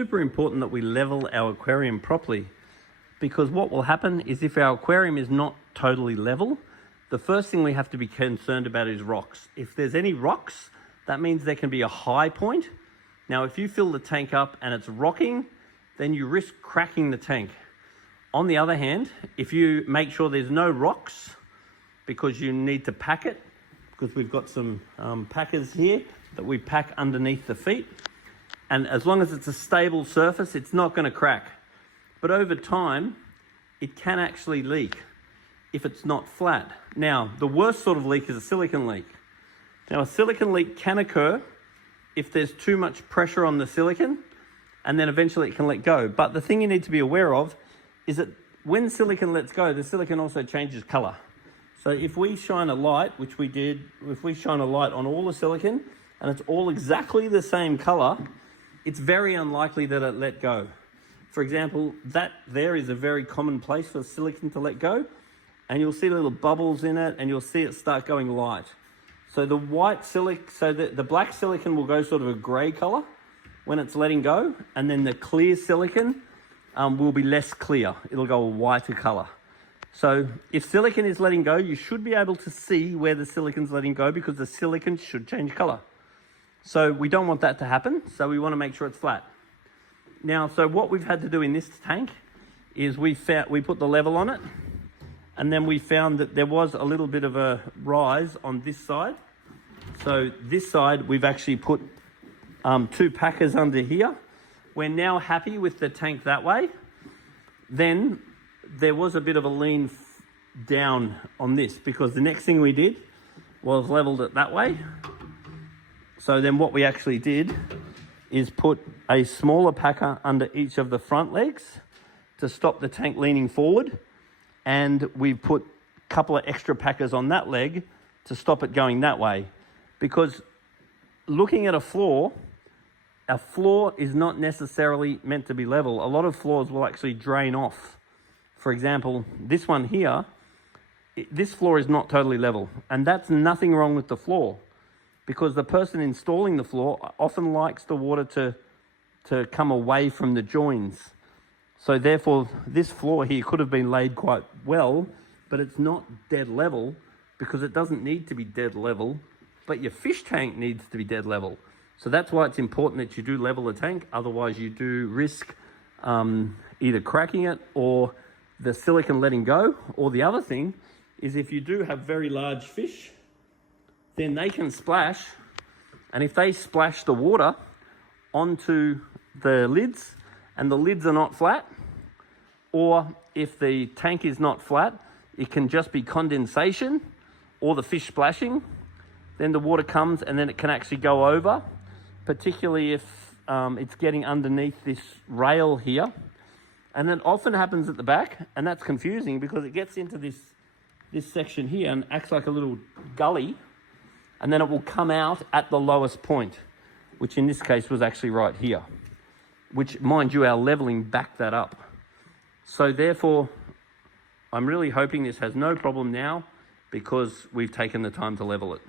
super important that we level our aquarium properly, because what will happen is if our aquarium is not totally level, the first thing we have to be concerned about is rocks. If there's any rocks, that means there can be a high point. Now, if you fill the tank up and it's rocking, then you risk cracking the tank. On the other hand, if you make sure there's no rocks, because you need to pack it, because we've got some packers here that we pack underneath the feet, and as long as it's a stable surface, it's not going to crack. But over time, it can actually leak if it's not flat. Now, the worst sort of leak is a silicon leak. Now, a silicon leak can occur if there's too much pressure on the silicon, and then eventually it can let go. But the thing you need to be aware of is that when silicon lets go, the silicon also changes color. So if we shine a light, which we did, if we shine a light on all the silicon and it's all exactly the same color, it's very unlikely that it let go. For example, that there is a very common place for silicon to let go, and you'll see little bubbles in it and you'll see it start going light. So the white the black silicon will go sort of a gray color when it's letting go, and then the clear silicon will be less clear. It'll go a whiter color. So if silicon is letting go, you should be able to see where the silicon's letting go, because the silicon should change color. So we don't want that to happen, so we want to make sure it's flat. Now, so what we've had to do in this tank is we put the level on it, and then we found that there was a little bit of a rise on this side. So this side, we've actually put 2 packers under here. We're now happy with the tank that way. Then there was a bit of a lean down on this, because the next thing we did was leveled it that way. So then what we actually did is put a smaller packer under each of the front legs to stop the tank leaning forward. And we put a couple of extra packers on that leg to stop it going that way. Because looking at a floor is not necessarily meant to be level. A lot of floors will actually drain off. For example, this one here, this floor is not totally level. And that's nothing wrong with the floor, because the person installing the floor often likes the water to come away from the joins. So therefore, this floor here could have been laid quite well, but it's not dead level, because it doesn't need to be dead level, but your fish tank needs to be dead level. So that's why it's important that you do level the tank. Otherwise, you do risk either cracking it or the silicon letting go. Or the other thing is, if you do have very large fish, then they can splash. And if they splash the water onto the lids, and the lids are not flat, or if the tank is not flat, it can just be condensation or the fish splashing, then the water comes and then it can actually go over, particularly if it's getting underneath this rail here. And it often happens at the back, and that's confusing because it gets into this section here and acts like a little gully, and then it will come out at the lowest point, which in this case was actually right here, which, mind you, our leveling backed that up. So therefore, I'm really hoping this has no problem now, because we've taken the time to level it.